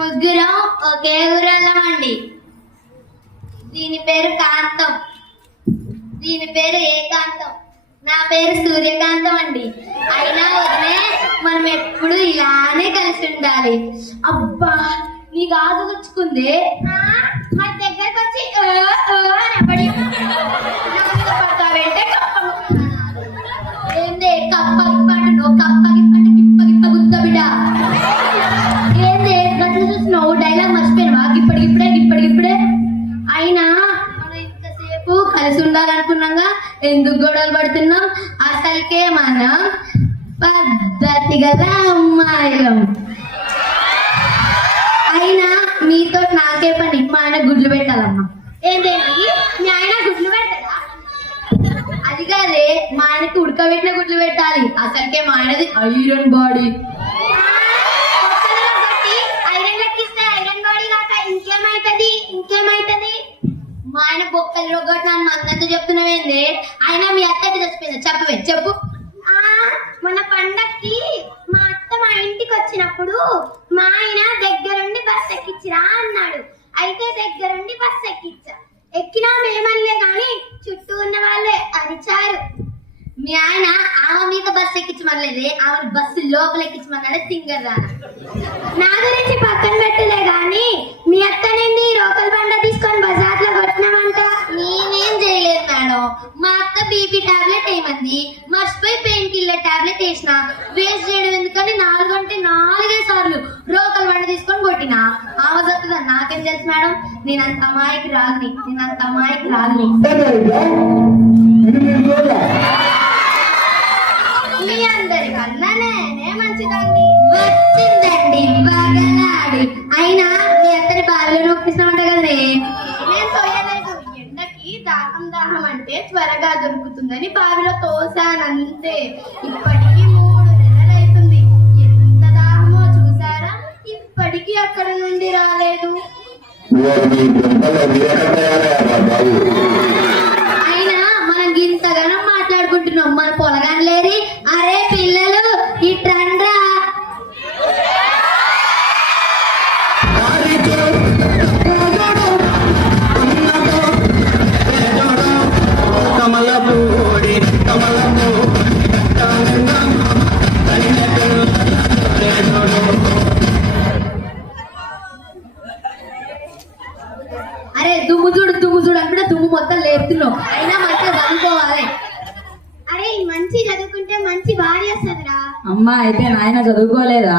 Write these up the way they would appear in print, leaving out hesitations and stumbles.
ముగ్గురం ఒకే ఊరల్లమండి. దీని పేరు కాంతం, దీని పేరు ఏకాంతం, నా పేరు సూర్యకాంతం అండి. అయినా వదిలే మనం ఎప్పుడు ఇలానే కలిసి ఉండాలి. అబ్బా నీకు ఆదుగుచ్చుకుందే మన దగ్గరకు వచ్చి పడతావంటే ఏందే కప్పకి పండు కప్పకి పండు గిప్ప గిప్ప గుత్త బిడ్డ ఏందే గట్లు చూస్తున్నావు డైలాగ్ మర్చిపోయినవా? ఇప్పటికిప్పుడే అయినా మనం ఇంతసేపు కలిసి ఉండాలనుకున్నాగా ఎందుకు గొడవలు పడుతున్నాం? అసలుకే మనం పద్ధతి గల అమ్మాయిలం. అయినా మీతో నాకే పని, మా ఆయన గుడ్లు పెట్టాలమ్మా. ఏంటండి మీ ఆయన గుడ్లు పెట్టాలా? అది కాదే, మా ఆయనకి ఉడకబెట్టిన గుడ్లు పెట్టాలి. అసలుకే మా ఆయనది ఐరన్ బాడీ. ఐరన్ లెక్కిస్తే ఐరన్ బాడీ కాక ఇంకేమైతుంది? మా ఆయన బొక్కలు రొగ్గొట్టాను మందంతా చెప్తున్నావేంది? అయినా మీ అత్తటి చచ్చిపోయిందా? చెప్పు. మన పండక్కి మా అత్త మా ఇంటికి వచ్చినప్పుడు మా ఆయన దగ్గరుండి బస్ ఎక్కించిరా అన్నాడు. అయితే దగ్గరుండి బస్ ఎక్కినా మేమల్లే గాని చుట్టూ ఉన్న వాళ్ళే అరిచారు. మీ ఆయన ఆమె మీద బస్ ఎక్కించమనలేదే, ఆమె బస్సు లోపల ఎక్కించమన్నాడే సింగర్ రానా. నా గురించి పక్కన పెట్టలే గాని మీ అత్తనేంది రోకల్ బండ తీసుకొని బజార్ లో కొట్టినామంట. నేనేం చేయలేదు మేడం, మా అత్త బీపీ టాబ్లెట్ ఏమంది మర్చిపోయి పెయిన్ కిల్లర్ టాబ్లెట్ వేసిన. వేస్ట్ చేయడం ఎందుకని 4 సార్లు రోకల్ బండ తీసుకొని కొట్టినా. ఆమె చెప్తుందా నాకేం తెలుసు మేడం, నేనంత అమ్మాయికి రాగిని. మీ అందరికన్నా నేనే మంచిదాన్ని. వచ్చిందండి బగలాడి. అయినా మీ అత్తని బావిలో నొప్పిస్తామంట కదనే. నేను తోయలేదు, ఎండకి దాహం అంటే త్వరగా దొరుకుతుందని బావిలో తోసానంతే. ఇప్పటికి 3 నెలలు అవుతుంది. ఎంత దాహమో చూసారా? ఇప్పటికీ అక్కడ నుండి రాలేదు. అయినా మనం ఇంతగానం మాట్లాడుకుంటున్నాం, మన పొలగాని లేరి. అరే పిల్లలు ఇట్రండ్రా. అరే దుమ్ము చూడు అంటే దుమ్ము మొత్తం లేపుతున్నావు. అయినా మంచిగా చదువుకోవాలి. అరే మంచి చదువుకుంటే మంచి భార్య వస్తుందిరా. అమ్మా అయితే నాయన చదువుకోలేదా?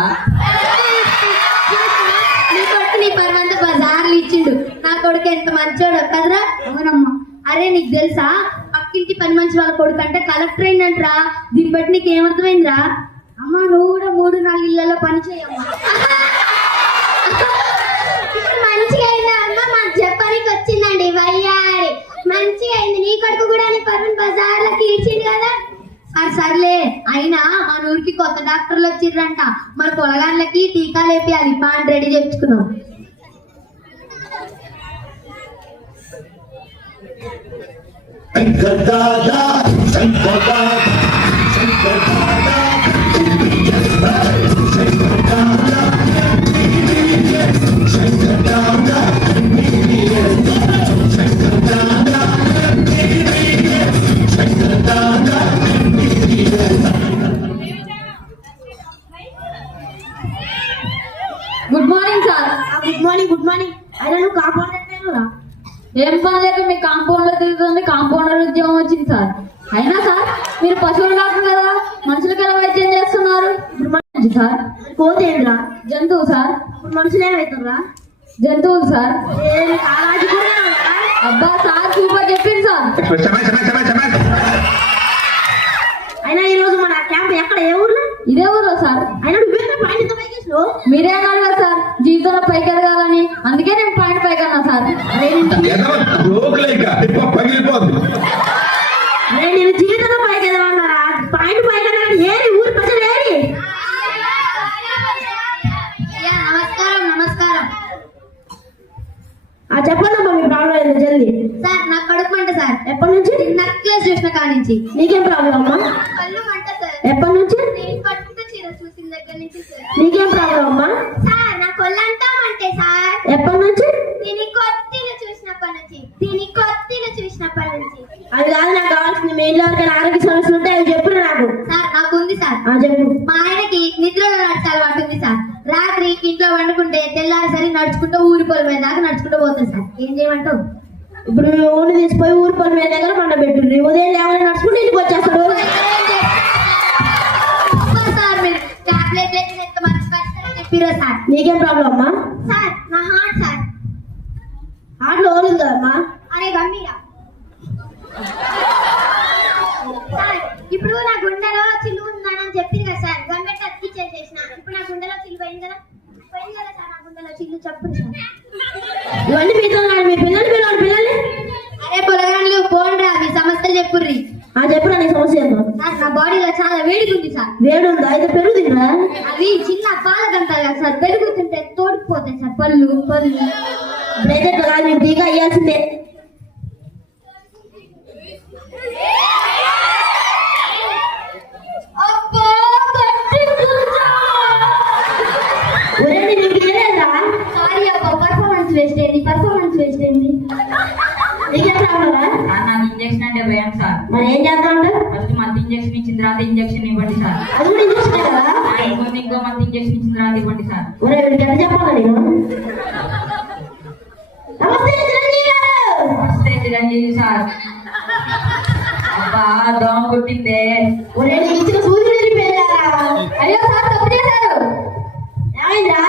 నీ కొడుకు నీ పర్వంత బజార్లు ఇచ్చిండు. నా కొడుకు ఎంత మంచోడు కదరా. అవునమ్మా. అరే నీకు తెలుసా పక్కింటి పని మంచి వాళ్ళ కొడుకు అంటే కలెక్టర్ అయిందంటరా. దీన్ని బట్టి నీకు ఏమర్థమైందిరా? అమ్మ నువ్వు కూడా 3-4 ఇళ్లలో పని చేయమ్మా. ఇప్పుడు మంచిగా అయిందా అమ్మ? మాకు చెప్పడానికి వచ్చిందండి వయ్యారి. మంచిగా అయింది. నీ కొడుకు కూడా నీ పర్వన్ బజార్లకి ఇచ్చిండు కదా. సర్లే, అయినా మన ఊరికి కొత్త డాక్టర్లు వచ్చిర్రంట. మన పొలగాళ్ళకి టీకాలు వేపియాలి. పాన్ రెడీ చేయించుకున్నాం. Good morning sir. Good morning. అయినా నువ్వు కాంపౌండర్ ఏం పని లేక మీ కాంపౌండ్ లో తిరుగుతుంది. కాంపౌండర్ ఉద్యోగం వచ్చింది సార్. అయినా సార్ మీరు పశువులు డాక్టర్ కదా, మనుషులకి ఎలా వైద్యం చేస్తున్నారు? సార్ కోతేంద్రా జంతువు సార్. ఇప్పుడు మనుషులు ఏమవుతారా? జంతువులు సార్. అబ్బా సార్ సూపర్ చెప్పింది సార్. అయినా ఈ రోజు మన క్యాంప్ ఎక్కడ, ఏ ఊర్లో? ఇదే ఊర్లో సార్. అయినా మీరే అన్నారు కదా సార్ జీవితంలో పైకి ఎదగాలని, అందుకే నేను పాయింట్ పైకి అన్నా సార్. నేను జీవితంలో పైకి ఎదగన్నారా? పాయింట్ పైకి ఏరి ఊరి ప్రజలు ఏరి. నమస్కారం. చెప్పండమ్మా మీ ప్రాబ్లం ఏందో జల్దీ. సార్ నాకు కడుపు మంట సార్. ఎప్పటి నుంచి? నెక్లెస్ చూసిన కాడి నుంచి. నీకేం ప్రాబ్లం అమ్మా? కళ్ళు మంట సార్. ఎప్పటి నుంచి? నేను పట్టుకుంటే చీర చూసిన దగ్గర నుంచి సార్. నీకేం ప్రాబ్లం అమ్మా? సార్ నాకు పొల్లంటామంటే సార్ ఎప్పటి నుంచి? దీని కొత్తిలు చూసినప్పటి నుంచి అది కాదు నాకు కావాల్సింది. మీ ఇంట్లో ఎవరికైనా ఆరోగ్య సమస్యలు ఉంటే అవి చెప్పు నాకు. సార్ నాకు ఉంది సార్. చెప్పు. మా ఆయనకి నిద్రలో నడిచే అలవాటు ఉంది సార్. రాత్రి ఇంట్లో వండుకుంటే తెల్లారిసరి నడుచుకుంటూ ఊరి పొలం మీద దాకా నడుచుకుంటూ పోతుంది సార్. ఏం చేయమంటావు? ఇప్పుడు మీ ఊరిని తీసిపోయి ఊరి పొలం మీద దగ్గర పండ పెట్టుండ్రి. ఉదయం లేవని నడుచుకుంటే ఇంటికి వచ్చేస్తాడు. సార్ మీరు టాబ్లెట్ ఎంత మంచి చెప్పిరో సార్. నీకేం ప్రాబ్లం అమ్మా? సార్ నా హార్ట్ సార్. హార్ట్లో ఓరుంది కదమ్మా? అరే గంభీరా సార్. ఇప్పుడు నా గుండెలో చిల్లు ఉందని చెప్పింది కదా సార్. గంబెట్టి అతికిచ్చేసేసిన. ఇప్పుడు నా గుండెలో చిల్లు పోయింది కదా సార్. నా గుండెలో చిల్లు చెప్పండి సార్. ఇవన్నీ మీతో మీ పిల్లల్ని అరే పొలగాళ్ళు పోండ్రా మీ సమస్యలు చెప్పుర్రి. చెప్పురా నీ సమస్య సార్ నా బాడీలో చాలా వేడిగా ఉంది సార్. వేడి ఉందా? అయితే పెరుగుతుందా? అవి చిన్న పాల గంటలు కదా సార్. పెరుగుతుంటే తోడిపోతాయి సార్ పళ్ళు. ఇప్పుడైతే కాదు, మీకు టీకా అయ్యాల్సిందే. సారీ అబ్బా, పర్ఫార్మెన్స్ వేస్ట్ అయింది. నీకేం రావాలా? నాకు ఇంజక్షన్ అంటే భయం సార్. మరి ఏం చేద్దాం? ఫస్ట్ మంత్ ఇంజక్షన్ ఇచ్చిన తర్వాత ఇంజక్షన్ ఇవ్వండి సార్. అది కూడా ఇంజక్షన్ కదా? ఇంకో మంత్ ఇంజక్షన్ ఇచ్చిన తర్వాత ఇవ్వండి సార్. ఒరే వీడికి ఎంత చెప్పాలా నేను? నమస్తే చిరంజీవి గారు. నమస్తే చిరంజీవి సార్. అబ్బా దోమ కొట్టిందే. ఒరే నీకు ఇచ్చిన సూచన వెళ్ళారా? అయ్యో సార్ తప్పు చేశారు. ఏమైందా?